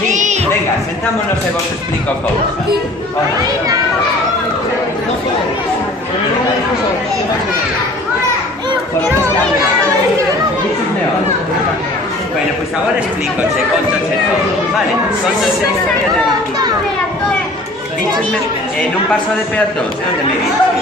Sí. Venga, sentámonos e vos explico cousas. Bueno, pues ahora explícoche, contoche todo. Vale, contoche a historia de discusión. Díchesme en un paso de peatón, onde me viste?